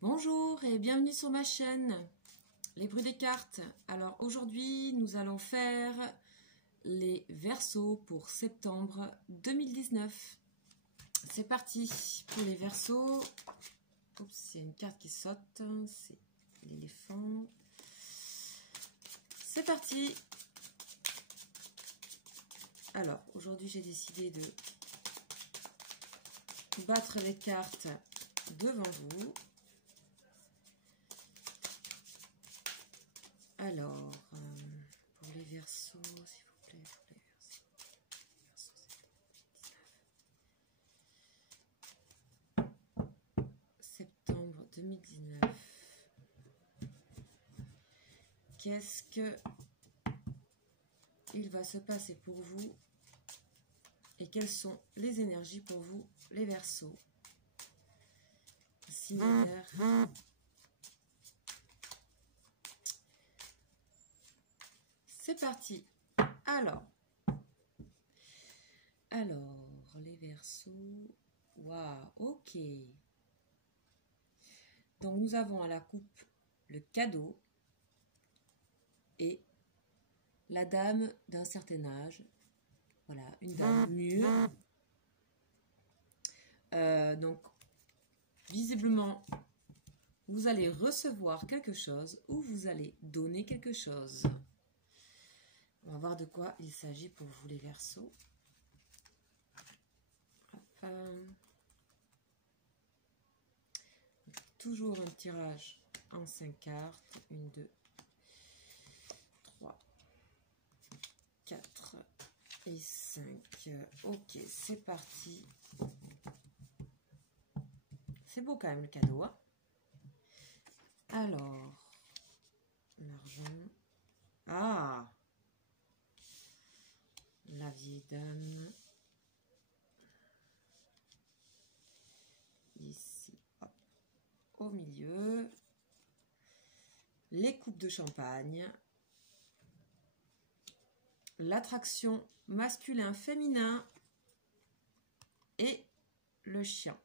Bonjour et bienvenue sur ma chaîne, les bruits des cartes. Alors aujourd'hui, nous allons faire les Verseaux pour septembre 2019. C'est parti pour les Verseaux. Oups, il y a une carte qui saute, c'est l'éléphant. C'est parti. Alors aujourd'hui, j'ai décidé de battre les cartes devant vous. Alors, pour les Verseaux, s'il vous plaît, pour les Verseaux, septembre 2019. Qu'est-ce que il va se passer pour vous et quelles sont les énergies pour vous, les Verseaux? Similaire. C'est parti. Alors, les Verseaux. Waouh, ok. Donc, nous avons à la coupe le cadeau et la dame d'un certain âge. Voilà, une dame mûre. Donc, visiblement, vous allez recevoir quelque chose ou vous allez donner quelque chose. On va voir de quoi il s'agit pour vous, les Verseaux. Toujours un tirage en 5 cartes. 1, 2, 3, 4 et 5. Ok, c'est parti. C'est beau quand même le cadeau, hein? Alors, l'argent. Ah! La vieille dame. Ici, hop, au milieu. Les coupes de champagne. L'attraction masculin-féminin. Et le chien.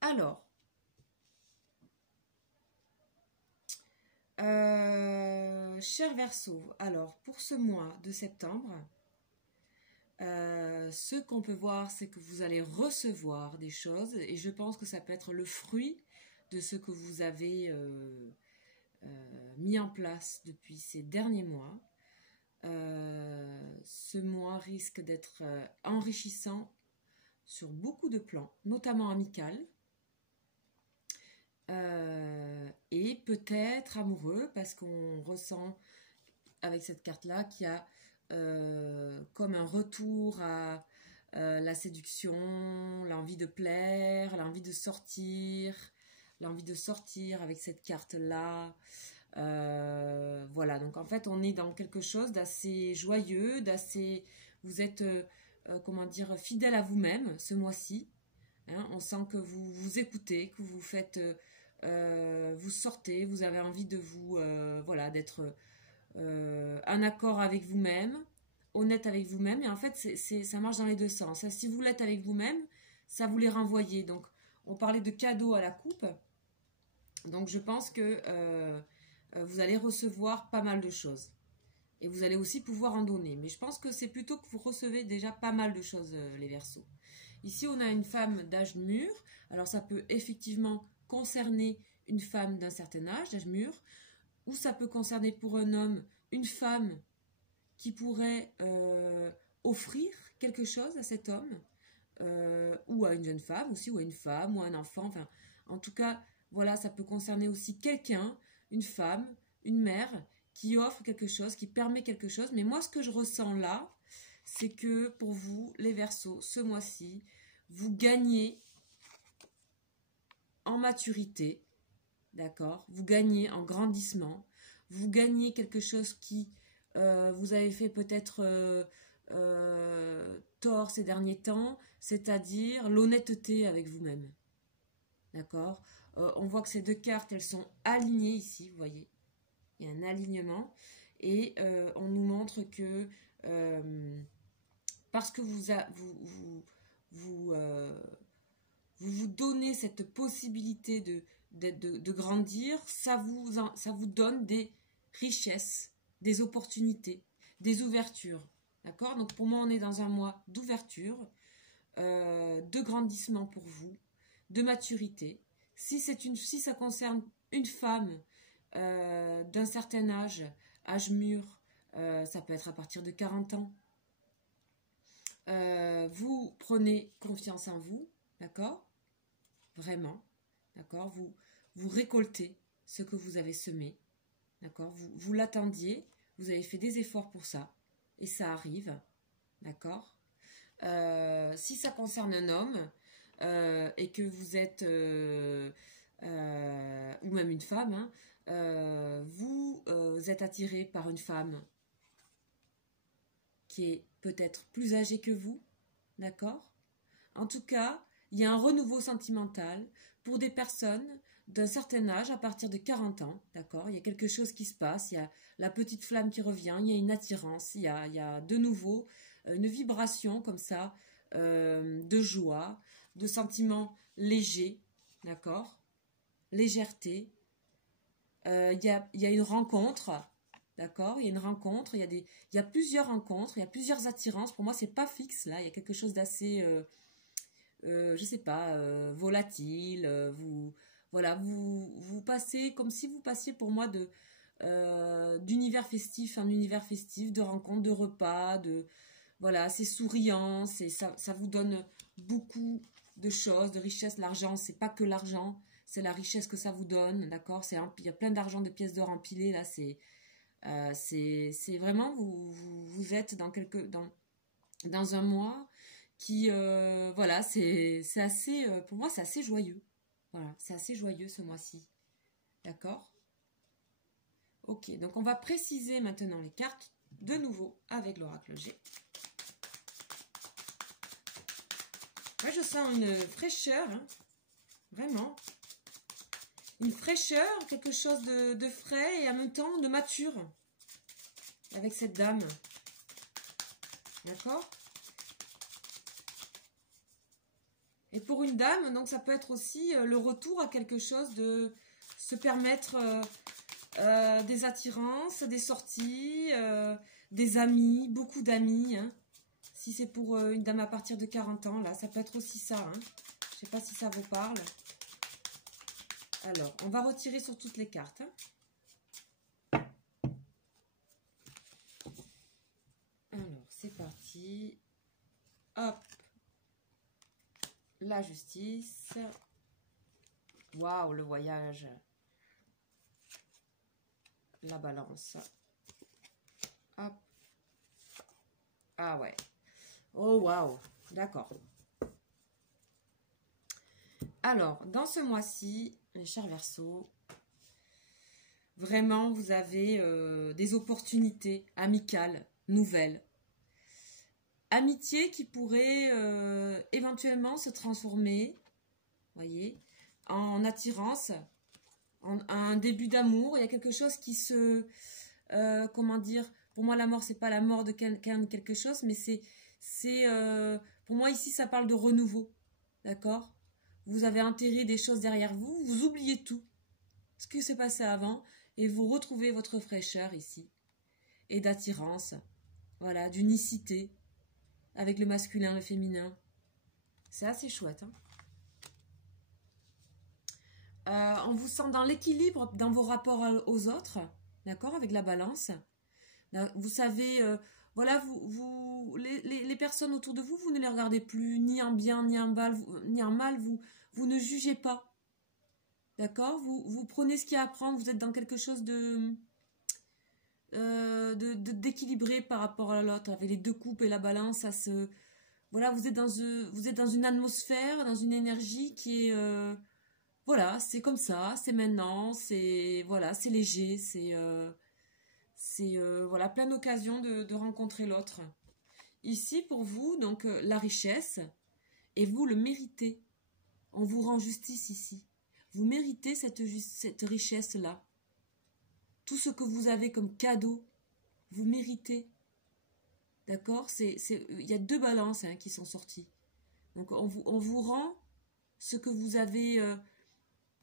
Alors, cher Verseau, alors pour ce mois de septembre, ce qu'on peut voir, c'est que vous allez recevoir des choses et je pense que ça peut être le fruit de ce que vous avez mis en place depuis ces derniers mois. Ce mois risque d'être enrichissant sur beaucoup de plans, notamment amical. Et peut-être amoureux parce qu'on ressent avec cette carte là qu'il y a comme un retour à la séduction, l'envie de plaire, l'envie de sortir avec cette carte là. Voilà, donc en fait on est dans quelque chose d'assez joyeux, d'assez, vous êtes comment dire, fidèle à vous-même ce mois-ci, hein. On sent que vous vous écoutez, que vous faites vous sortez, vous avez envie de vous voilà, d'être en accord avec vous-même, honnête avec vous-même, et en fait ça marche dans les deux sens. Si vous l'êtes avec vous-même, ça vous les renvoyez. Donc on parlait de cadeaux à la coupe, donc je pense que vous allez recevoir pas mal de choses et vous allez aussi pouvoir en donner, mais je pense que c'est plutôt que vous recevez déjà pas mal de choses, les Verseaux. Ici on a une femme d'âge mûr, alors ça peut effectivement concerner une femme d'un certain âge, d'âge mûr, ou ça peut concerner pour un homme une femme qui pourrait offrir quelque chose à cet homme, ou à une jeune femme aussi, ou à une femme, ou à un enfant, enfin, en tout cas, voilà, ça peut concerner aussi quelqu'un, une femme, une mère, qui offre quelque chose, qui permet quelque chose, mais moi, ce que je ressens là, c'est que pour vous, les Verseaux, ce mois-ci, vous gagnez en maturité, d'accord? Vous gagnez en grandissement, vous gagnez quelque chose qui vous avez fait peut-être tort ces derniers temps, c'est-à-dire l'honnêteté avec vous-même, d'accord? On voit que ces deux cartes, elles sont alignées ici, vous voyez, il y a un alignement, et on nous montre que parce que vous vous donnez cette possibilité de grandir, ça vous donne des richesses, des opportunités, des ouvertures. D'accord? Donc pour moi, on est dans un mois d'ouverture, de grandissement pour vous, de maturité. Si ça concerne une femme d'un certain âge mûr, ça peut être à partir de 40 ans, vous prenez confiance en vous, d'accord? Vraiment, d'accord? Vous récoltez ce que vous avez semé, d'accord? Vous l'attendiez, vous avez fait des efforts pour ça, et ça arrive, d'accord? Si ça concerne un homme, et que vous êtes, ou même une femme, hein, vous êtes attiré par une femme qui est peut-être plus âgée que vous, d'accord? En tout cas, il y a un renouveau sentimental pour des personnes d'un certain âge, à partir de 40 ans, d'accord? Il y a quelque chose qui se passe, il y a la petite flamme qui revient, il y a une attirance, il y a de nouveau une vibration comme ça, de joie, de sentiments légers, d'accord? Légèreté. Il y a une rencontre, d'accord? Il y a une rencontre, il y a plusieurs rencontres, il y a plusieurs attirances. Pour moi, c'est pas fixe là. Il y a quelque chose d'assez, je sais pas, volatile. Voilà, vous passez comme si vous passiez pour moi d'univers festif en univers festif, de rencontres, de repas, voilà, c'est souriant, ça vous donne beaucoup de choses, de richesses. L'argent, c'est pas que l'argent, c'est la richesse que ça vous donne, d'accord? Il y a plein d'argent, de pièces d'or empilées là. C'est vraiment vous êtes dans un mois qui, voilà, c'est assez, pour moi, c'est assez joyeux. Voilà, c'est assez joyeux ce mois-ci, d'accord? Ok, donc on va préciser maintenant les cartes de nouveau avec l'oracle G. Moi, je sens une fraîcheur, hein, vraiment. Une fraîcheur, quelque chose de frais et en même temps de mature avec cette dame. D'accord? Et pour une dame, donc ça peut être aussi le retour à quelque chose de se permettre des attirances, des sorties, des amis, beaucoup d'amis, hein. Si c'est pour une dame à partir de 40 ans, là, ça peut être aussi ça, hein. Je sais pas si ça vous parle. Alors, on va retirer sur toutes les cartes, hein. Alors, c'est parti. Hop. La justice. Waouh, le voyage. La balance. Hop. Ah ouais. Oh waouh. D'accord. Alors, dans ce mois-ci, les chers Verseaux, vraiment, vous avez des opportunités amicales, nouvelles. Amitié qui pourrait éventuellement se transformer, voyez, en attirance, en un début d'amour. Il y a quelque chose qui se... comment dire, pour moi la mort, c'est pas la mort de quelqu'un, quelque chose, mais pour moi ici ça parle de renouveau, d'accord? Vous avez enterré des choses derrière vous, vous oubliez tout ce qui s'est passé avant et vous retrouvez votre fraîcheur ici et d'attirance, voilà, d'unicité avec le masculin, le féminin. C'est assez chouette, hein. On vous sent dans l'équilibre dans vos rapports aux autres, d'accord, avec la balance. Vous savez, voilà, les personnes autour de vous, vous ne les regardez plus ni en bien ni en mal, vous ne jugez pas, d'accord, vous prenez ce qu'il y a à prendre, vous êtes dans quelque chose d'équilibré par rapport à l'autre, avec les deux coupes et la balance, voilà, vous êtes dans une atmosphère, dans une énergie qui est, voilà, c'est comme ça, c'est maintenant, voilà, c'est léger, voilà, plein d'occasions de rencontrer l'autre. Ici, pour vous, donc, la richesse, et vous le méritez. On vous rend justice ici. Vous méritez cette richesse-là. Tout ce que vous avez comme cadeau, vous méritez. D'accord? Il y a deux balances, hein, qui sont sorties. Donc, on vous rend ce que vous avez,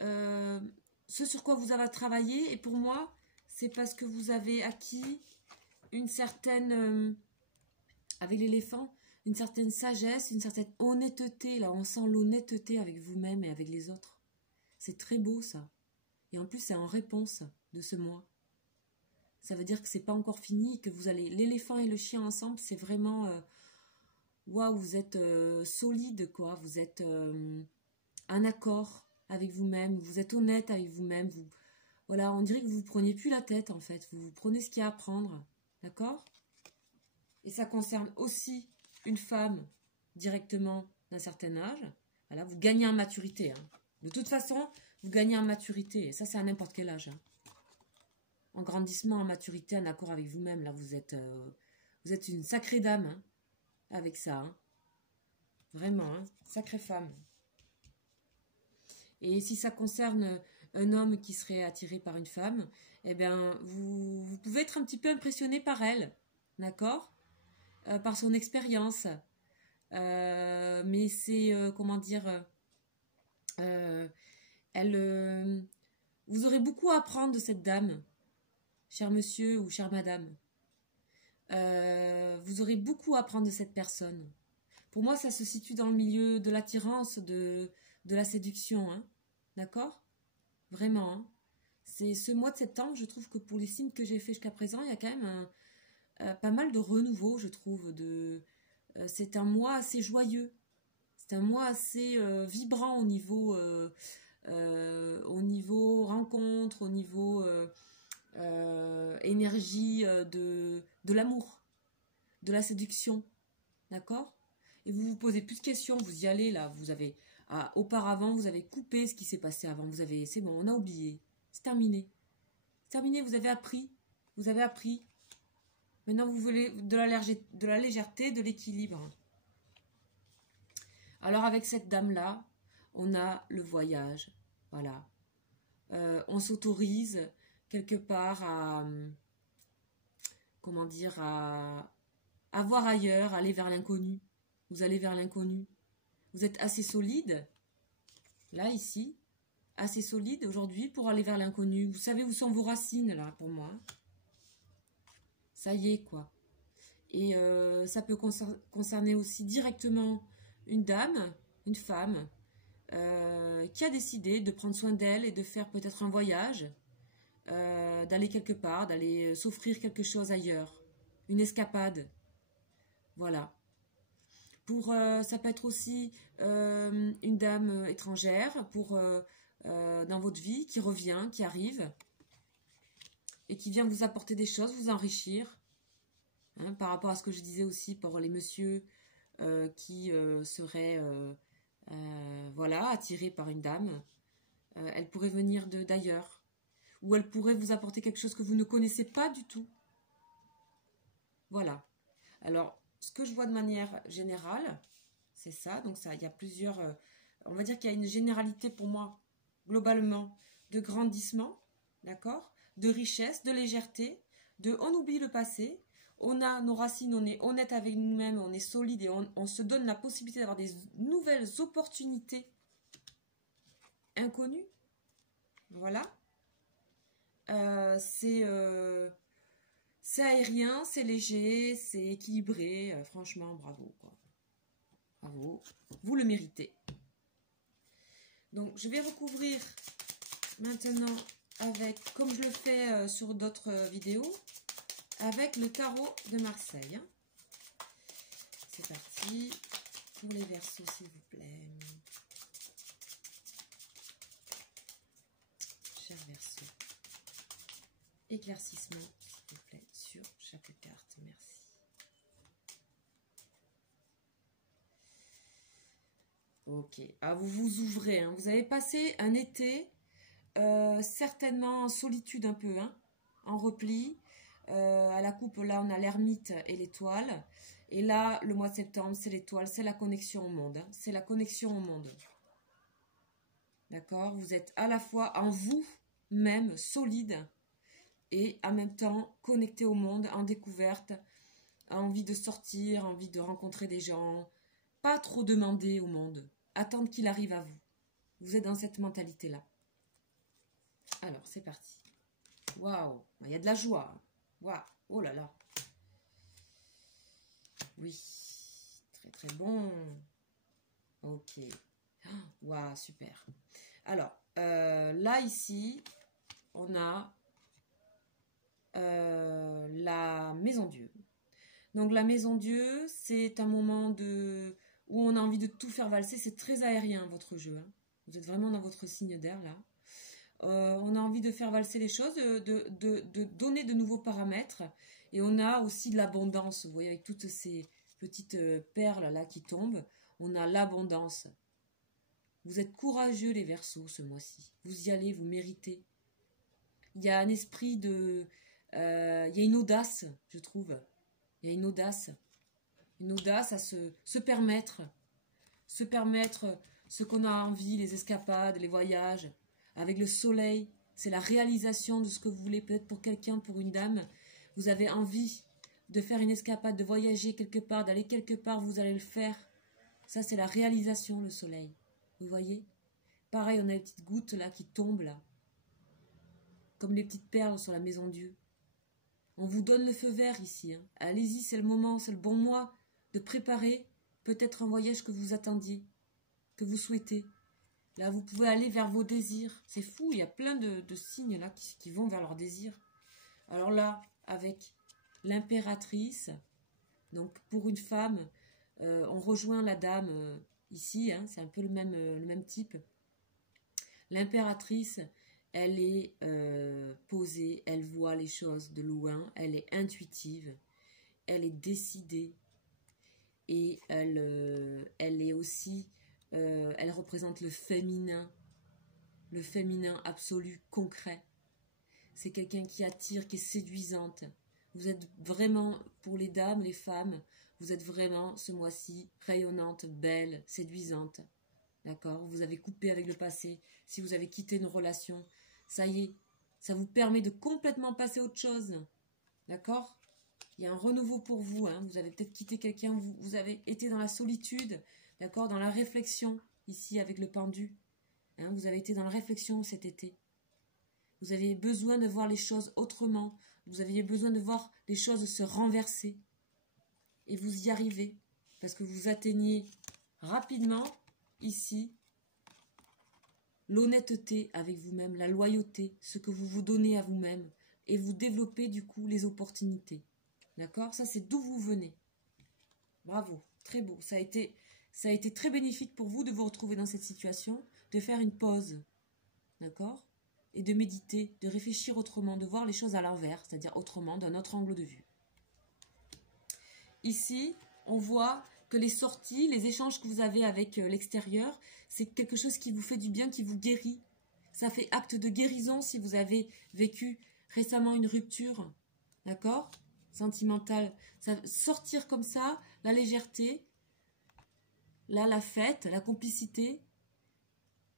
ce sur quoi vous avez travaillé. Et pour moi, c'est parce que vous avez acquis une certaine, avec l'éléphant, une certaine sagesse, une certaine honnêteté. Là, on sent l'honnêteté avec vous-même et avec les autres. C'est très beau, ça. Et en plus, c'est en réponse de ce mois. Ça veut dire que c'est pas encore fini, que vous allez... L'éléphant et le chien ensemble, c'est vraiment... Waouh, vous êtes solide, quoi. Vous êtes en accord avec vous-même. Vous êtes honnête avec vous-même. Voilà, on dirait que vous ne preniez plus la tête, en fait. Vous prenez ce qu'il y a à prendre. D'accord? Et ça concerne aussi une femme directement d'un certain âge. Voilà, vous gagnez en maturité. Hein. De toute façon, vous gagnez en maturité. Et ça, c'est à n'importe quel âge. Hein. En grandissement, en maturité, en accord avec vous-même. Là, vous êtes une sacrée dame hein, avec ça. Hein. Vraiment, hein, sacrée femme. Et si ça concerne un homme qui serait attiré par une femme, eh bien, vous pouvez être un petit peu impressionné par elle. D'accord ? Par son expérience. Mais c'est, comment dire, vous aurez beaucoup à apprendre de cette dame, cher monsieur ou chère madame. Vous aurez beaucoup à apprendre de cette personne. Pour moi, ça se situe dans le milieu de l'attirance, de la séduction. Hein. D'accord ? Vraiment. Hein. C'est ce mois de septembre, je trouve que pour les signes que j'ai fait jusqu'à présent, il y a quand même pas mal de renouveau, je trouve. C'est un mois assez joyeux. C'est un mois assez vibrant au niveau rencontre, au niveau énergie de l'amour, de la séduction. D'accord ? Et vous vous posez plus de questions, vous y allez là, vous avez... auparavant, vous avez coupé ce qui s'est passé avant. C'est bon, on a oublié. C'est terminé. C'est terminé, vous avez appris. Vous avez appris. Maintenant, vous voulez de la légèreté, de l'équilibre. Alors, avec cette dame-là, on a le voyage. Voilà. On s'autorise quelque part à... Comment dire, à voir ailleurs, aller vers l'inconnu. Vous allez vers l'inconnu. Vous êtes assez solide, là, ici, assez solide aujourd'hui pour aller vers l'inconnu. Vous savez où sont vos racines, là, pour moi. Ça y est, quoi. Et ça peut concerner aussi directement une dame, une femme, qui a décidé de prendre soin d'elle et de faire peut-être un voyage, d'aller quelque part, d'aller s'offrir quelque chose ailleurs. Une escapade. Voilà. Ça peut être aussi une dame étrangère dans votre vie qui revient, qui arrive et qui vient vous apporter des choses, vous enrichir. Hein, par rapport à ce que je disais aussi pour les messieurs qui seraient voilà, attirés par une dame. Elle pourrait venir d'ailleurs. Ou elle pourrait vous apporter quelque chose que vous ne connaissez pas du tout. Voilà. Alors, ce que je vois de manière générale, c'est ça. Donc, il y a plusieurs... on va dire qu'il y a une généralité pour moi, globalement, de grandissement, d'accord ? De richesse, de légèreté, on oublie le passé, on a nos racines, on est honnête avec nous-mêmes, on est solide et on se donne la possibilité d'avoir des nouvelles opportunités inconnues. Voilà. C'est aérien, c'est léger, c'est équilibré. Franchement, bravo, quoi. Bravo. Vous le méritez. Donc, je vais recouvrir maintenant avec, comme je le fais sur d'autres vidéos, avec le tarot de Marseille. Hein. C'est parti. Pour les Verseaux, s'il vous plaît. Chers Verseaux. Éclaircissement, s'il vous plaît, sur chaque carte. Merci. Ok. Ah, vous vous ouvrez. Hein. Vous avez passé un été certainement en solitude un peu, hein, en repli. À la coupe, là, on a l'ermite et l'étoile. Et là, le mois de septembre, c'est l'étoile, c'est la connexion au monde. Hein. C'est la connexion au monde. D'accord ? Vous êtes à la fois en vous-même solide et en même temps connecté au monde, en découverte, envie de sortir, envie de rencontrer des gens. Pas trop demander au monde. attendre qu'il arrive à vous. Vous êtes dans cette mentalité-là. Alors, c'est parti. Waouh, il y a de la joie. Waouh, oh là là. Oui, très très bon. Ok. Waouh, super. Alors, là, ici, on a la maison Dieu. Donc, la maison Dieu, c'est un moment où on a envie de tout faire valser. C'est très aérien, votre jeu. Hein. Vous êtes vraiment dans votre signe d'air, là. On a envie de faire valser les choses, de donner de nouveaux paramètres. Et on a aussi de l'abondance. Vous voyez, avec toutes ces petites perles là qui tombent, on a l'abondance. Vous êtes courageux, les Verseaux, ce mois-ci. Vous y allez, vous méritez. Il y a un esprit de... il y a une audace, je trouve. Il y a une audace. Une audace à se permettre. Se permettre ce qu'on a envie, les escapades, les voyages. Avec le soleil, c'est la réalisation de ce que vous voulez. Peut-être pour quelqu'un, pour une dame, vous avez envie de faire une escapade, de voyager quelque part, d'aller quelque part, vous allez le faire. Ça, c'est la réalisation, le soleil. Vous voyez? Pareil, on a les petites gouttes là qui tombent là. Comme les petites perles sur la maison Dieu. On vous donne le feu vert ici. Hein. Allez-y, c'est le moment, c'est le bon mois de préparer peut-être un voyage que vous attendiez, que vous souhaitez. Là, vous pouvez aller vers vos désirs. C'est fou, il y a plein de signes là qui vont vers leurs désirs. Alors là, avec l'impératrice, donc pour une femme, on rejoint la dame ici, hein, c'est un peu le même type. L'impératrice, elle est posée, elle voit les choses de loin, elle est intuitive, elle est décidée et elle est aussi, elle représente le féminin absolu, concret. C'est quelqu'un qui attire, qui est séduisante. Vous êtes vraiment, pour les dames, les femmes, vous êtes vraiment ce mois-ci rayonnante, belle, séduisante. D'accord? Vous avez coupé avec le passé. Si vous avez quitté une relation, ça y est, ça vous permet de complètement passer à autre chose. D'accord? Il y a un renouveau pour vous. Hein. Vous avez peut-être quitté quelqu'un, vous avez été dans la solitude, d'accord? Dans la réflexion, ici avec le pendu. Hein, vous avez été dans la réflexion cet été. Vous aviez besoin de voir les choses autrement. Vous aviez besoin de voir les choses se renverser. Et vous y arrivez. Parce que vous atteignez rapidement, ici, l'honnêteté avec vous-même, la loyauté, ce que vous vous donnez à vous-même. Et vous développez du coup les opportunités. D'accord? Ça, c'est d'où vous venez. Bravo. Très beau. Ça a été très bénéfique pour vous de vous retrouver dans cette situation, de faire une pause. D'accord? Et de méditer, de réfléchir autrement, de voir les choses à l'envers, c'est-à-dire autrement, d'un autre angle de vue. Ici, on voit que les sorties, les échanges que vous avez avec l'extérieur, c'est quelque chose qui vous fait du bien, qui vous guérit. Ça fait acte de guérison si vous avez vécu récemment une rupture, d'accord? Sentimentale. Sortir comme ça, la légèreté, là, la fête, la complicité.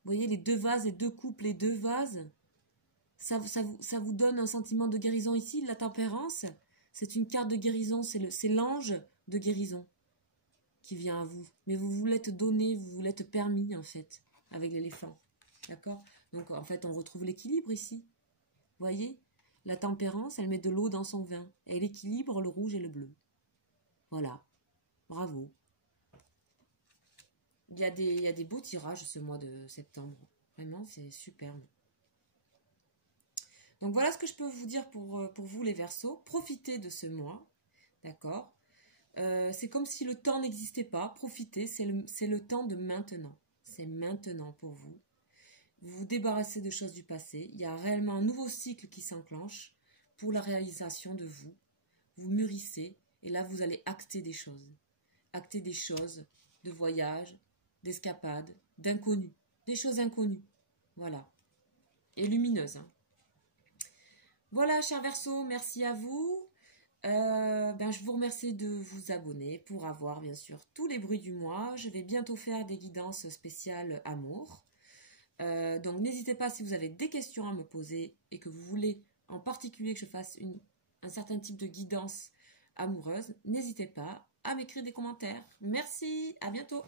Vous voyez, les deux vases, les deux couples, les deux vases. Ça vous donne un sentiment de guérison ici. La tempérance, c'est une carte de guérison, c'est l'ange de guérison qui vient à vous. Mais vous vous l'êtes donné, vous vous l'êtes permis en fait, avec l'éléphant. D'accord? Donc en fait, on retrouve l'équilibre ici. Vous voyez? La tempérance, elle met de l'eau dans son vin. Elle équilibre le rouge et le bleu. Voilà. Bravo. Il y a des beaux tirages ce mois de septembre. Vraiment, c'est superbe. Donc voilà ce que je peux vous dire pour vous les Verseaux. Profitez de ce mois, d'accord? C'est comme si le temps n'existait pas. Profitez, c'est le temps de maintenant. C'est maintenant pour vous. Vous vous débarrassez de choses du passé. Il y a réellement un nouveau cycle qui s'enclenche pour la réalisation de vous. Vous mûrissez et là vous allez acter des choses. Acter des choses de voyage, d'escapade, d'inconnus. Des choses inconnues. Voilà. Et lumineuses, hein. Voilà, chers Verseaux, merci à vous. Je vous remercie de vous abonner pour avoir, bien sûr, tous les bruits du mois. Je vais bientôt faire des guidances spéciales amour. Donc, n'hésitez pas si vous avez des questions à me poser et que vous voulez en particulier que je fasse un certain type de guidance amoureuse. N'hésitez pas à m'écrire des commentaires. Merci, à bientôt.